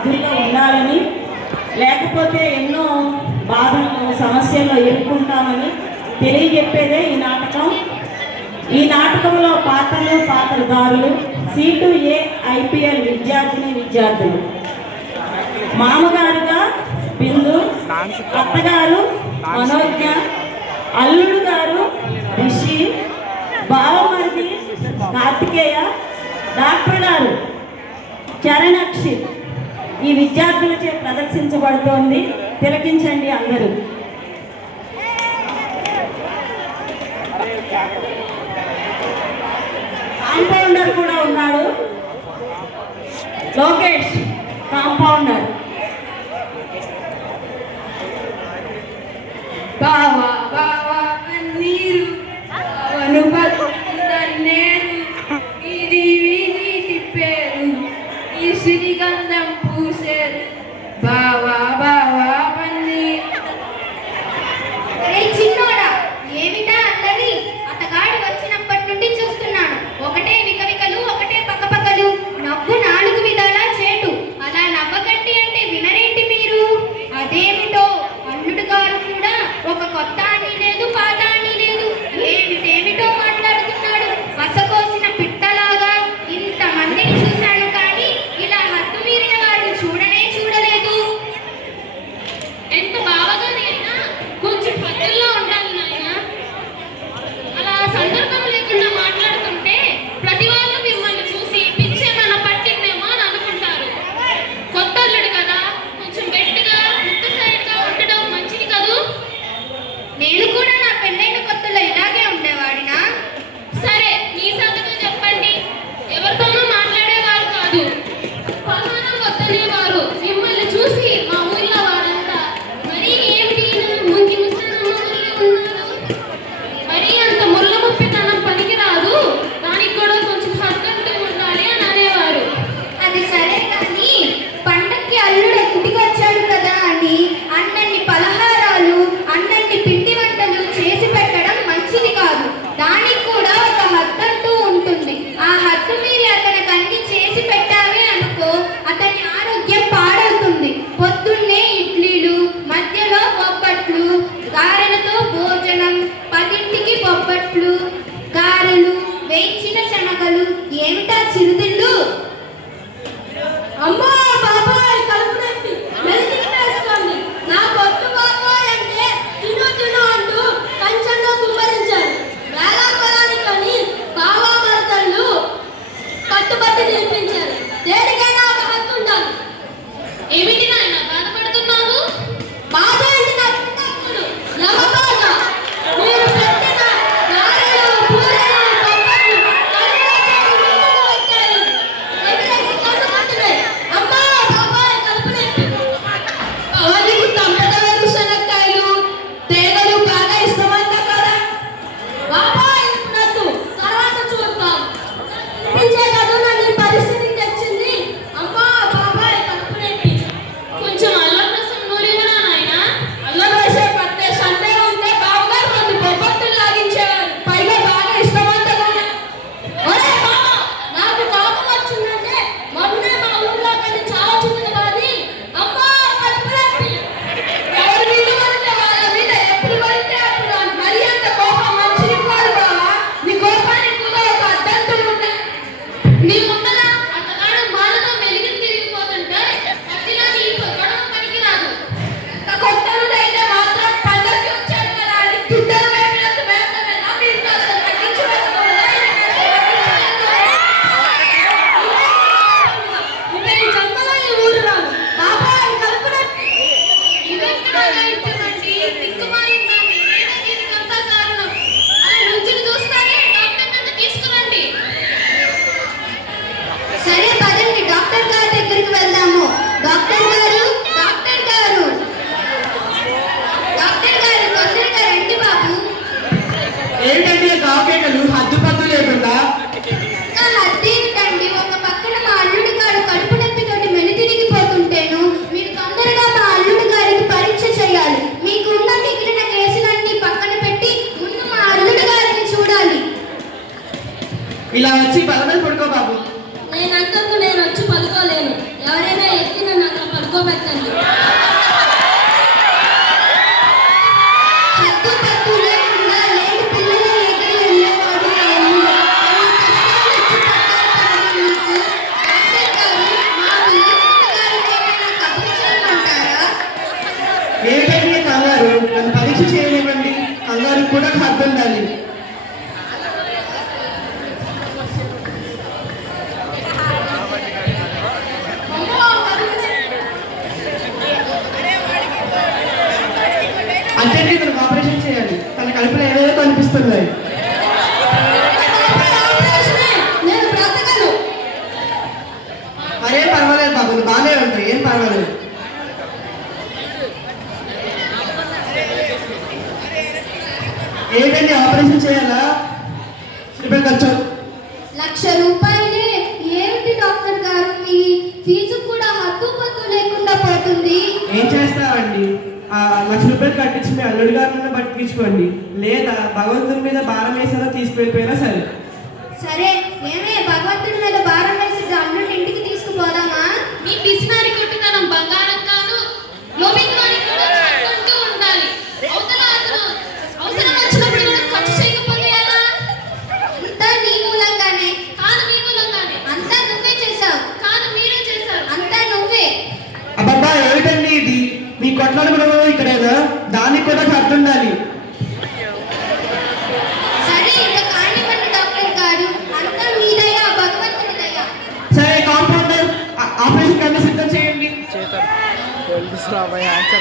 సమర్థులుగా ఉండాలని, లేకపోతే ఎన్నో బాధలు సమస్యల్లో ఎదుర్కొంటామని తెలియజెప్పేదే ఈ నాటకం. ఈ నాటకంలో పాత్రలు, పాత్రధారులు C2A IPL విద్యార్థులు. మామగారుగా బిందు, అత్తగారు మనోజ్ఞ, అల్లుడు గారు రిషి, బావమరిది కార్తికేయ, డాక్టర్ గారు చరణక్షి ఈ విద్యార్థులచే ప్రదర్శించబడుతోంది. తిలకించండి అందరూ. కాంపౌండర్ కూడా ఉన్నాడు, లోకేష్ కాంపౌండర్. బావా బావా నీరు నేను ఇది వీధి తిప్పేరు ఈ సిరిగంధం పూసేరు బావా బావా చిన్నోడా ఏమిటా అన్నది? అతగాడి వచ్చినప్పటి నుండి చూస్తున్నాను. ఒకటే వికవికలు, ఒకటే పక్కపక్కలు, నవ్వు నాలుగు విధాలా చేటు. అలా నవ్వకండి అంటే వినరేంటి మీరు? అదేమిటో అల్లుడు గారు కూడా ఒక కొత్త అని లేదు, పాత అని లేదు, ఏమిటేమిటో మాట్లాడుతున్నాడు. మసకోసిన పిట్టలాగా. ఇంతమందిని చూశాను కానీ ఇలా హద్దు మీరిన వారిని చూడనే చూడలేదు. ఎంత బావగా నేనా కొంచెం పద్ధతిలో ఉండాలి నాయన. అలా సందర్భం లేకుండా మాట్లాడుతుంటే ప్రతి వాళ్ళు మిమ్మల్ని చూసి పిచ్చేమన్నా పట్టిందేమో అని అనుకుంటారు. కొత్త అల్లుడు కదా, కొంచెం గట్టిగా ముత్తసైడ్గా ఉండడం మంచిది కదూ. నేను కూడా నా పెళ్ళైన కొత్తలో ఇలాగే ఉండేవాడినా? సరే మీ సంగతి చెప్పండి. ఎవరితోనూ మాట్లాడేవారు కాదు, పలానా వద్దనేవారు. మిమ్మల్ని చూసి మా ఊళ్ళో వారంతా మరీ ఏమిటి ముంగి ముసలమ్మల్ని ఉన్నారు, మరీ అంత ముళ్ళ ముప్పితనం పనికి రాదు, దానికి కూడా కొంచెం హద్దంటూ ఉండాలి అని అనేవారు. అది సరే కానీ పండక్కి అల్లుడు ఇంటికొచ్చాడు కదా అని అన్నన్ని పలహారాలు, అన్నన్ని పిండి వంటలు చేసి పెట్టడం మంచిది కాదు. దానికి కూడా ఒక హద్దంటూ ఉంటుంది. ఆ హద్దు మీరి అతనికి అన్ని చేసి పెట్టావే అనుకో, అతని ఆరోగ్యం పాడవుతుంది. పొద్దున్నే ఇడ్లీలు, మధ్యలో బొబ్బట్లు, గారెలతో భోజనం, 10ంటికి బొబ్బట్లు, గారెలు, వేయించిన శనగలు. ఏమిటా చిరుతిళ్ళు? అమ్మా బాబాయ్ కలుపు నొప్పి మెలితిప్పేస్తోంది. నా కొత్త బాబాయ్ అంటే తిను తిను అంటూ కంచంలో కుమ్మరించారు. వేలాపరానికని బావా మరదళ్ళు పట్టుబట్టి నిలిపించారు. దేనికైనా ఒక హక్కు ఉండాలి. ఏమిటి నాయన బాధపడుతున్నావు? బాధ అంటే నా చిన్నప్పుడు లమబాధ. మీరు పెట్టిన గారెలు, పూరెలు, బొబ్బట్లు కడుపులో వచ్చాయి. ఎదురైతే కళ్ళు మండుతాయి. అమ్మా బాబాయ్ కలుపు నొప్పి. అవరికి తంపట వేరుశనక్కాయలు, తేగలు బాగా ఇష్టమంట కదా. బాబాయ్ ఇప్పుడు తర్వాత చూద్దాం. ఇప్పించే కదా నన్ను పరిస్థితి తెచ్చింది. అమ్మా బాబాయ్ కలుపు నొప్పి. కొంచెం అల్లం రసం నూరివనా నాయన? అల్లం రసం పట్టే సండే ఉంటే బావగారు 2 బొబ్బట్లు లాగించేవారు. పైగా బాగా ఇష్టమంట కూడా. ఒరే బావ, నాకు కోపం వచ్చిందంటే మొన్నే మా ఊళ్ళో కానీ చాలా చిన్నది బాది. అమ్మా కడుపు నొప్పి. ఎవరి మీద పడితే వాళ్ళ మీద ఎప్పుడు పడితే అప్పుడు మరి అంత కోపం మంచిది కాదు బావా. నీ కోపానికి కూడా ఒక అడ్డంతో ఉంటాయి. నీ ఉండగా అతగాడు బాధతో మెలిగి తిరిగిపోతుంటే అతిలా నీ గొడవ పనికి రాదు. కొట్టనుడైతే మాత్రం పండక్కి వచ్చాడు కదా అని గిద్దలు వేపినంత వేపడమేనా? మీరు కాస్త తగ్గించి పెట్టకుండా ఇంకా ఈ జన్మలో ఈ ఊరు రాను. బాబాయ్ కలుపు నొప్పి. ఇవెక్కడ ఇటువంటి దిక్కుమాలిందా? నేనేనా దీనికంతా కారణం? అలా నుంచుని చూస్తానే డాక్టర్ నన్ను తీసుకురండి. బాగానే ఉంటాయి, ఏం పర్వాలేదు. ఏంటండి ఆపరేషన్ చేయాలా? రూపాయలు ఖర్చు. 1,00,000 రూపాయలే? ఏమిటి డాక్టర్ గారు, మీ ఫీజు కూడా హద్దు పద్దు లేకుండా పోతుంది. ఏం చేస్తామండి, ఆ 1,00,000 రూపాయలు కట్టించి మీ అల్లుడి గారిని బతికించుకోండి, లేదా భగవంతుని మీద భారం వేసేలా తీసుకువెళ్ళిపోయినా సరే. సరే, ఏమే భగవంతుడి మీద భారం వేసి అల్లుడిని ఇంటికి తీసుకుపోదామా? మీ పిసినారి కొట్టుతనం బంగారం కాదు, లోబిత్వానికి కూడా అంటూ ఉండాలి. అవతల అతను అవసరం వచ్చినప్పుడు కూడా ఖర్చు చేయకపోతే ఎలా? అంతా నీ మూలంగానే. కాదు మీ మూలంగానే. అంతా నువ్వే చేశావు. కాదు మీరే చేశారు. అంతా నువ్వే. అబ్బబ్బా ఏమిటండి ఇది, మీ కొట్లాడు కూడా ఇక్కడేనా? దానికి కూడా ఖర్చు ఉండాలి. సరే, ఇంకా కానివ్వండి డాక్టర్ గారు, అంతా మీ దయ, భగవంతుడి దయ. సరే కాంపౌండర్, ఆపరేషన్ కన్నా సిద్ధం చేయండి.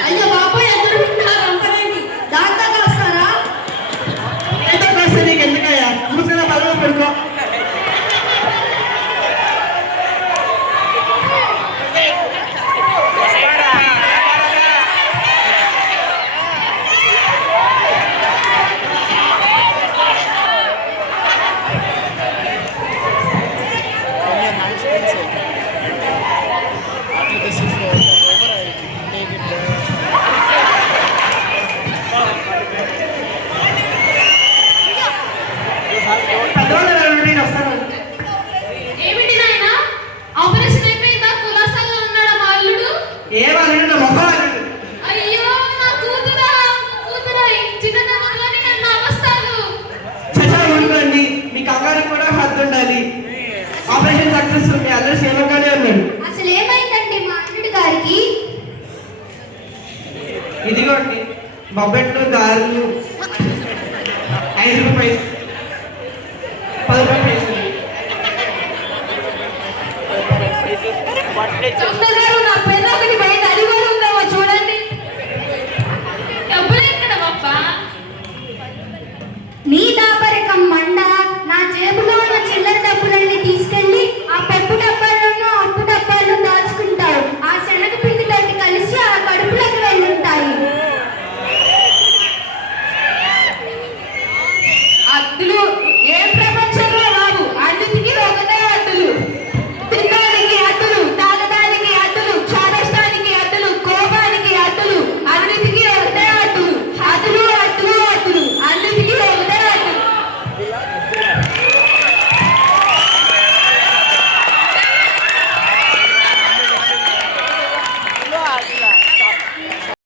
అయ్యో బాబాయ్ ఎదురుకుంటున్నారు అంతరేంటి? డాక్టర్ వస్తారా? ఏదో ప్రశ్న నీకు ఎందుకయ్యా, కూర్చున్న బలంగా పెడుకో. ఏమిటి నాయన, ఆపరేషన్ అయిపోయిందా? కులాసాగా ఉన్నాడా మా అల్లుడు? ఏమన్నా మొహం అయ్యో నా కూతురా, చిన్నతనంలోనే నన్ను అవస్థలు. చచ్చా ఉండండి, మీ కంగారు కూడా హద్దు ఉండాలి. ఆపరేషన్ సక్సెస్, మీ అల్లరి క్షేమంగానే ఉన్నాడు. అసలు ఏమైందండి మా అల్లుడి గారికి? ఇదిగోండి బొబ్బెట్లు, గారెలు, 5 రూపాయలు, 10 రూపాయలు. డాక్టర్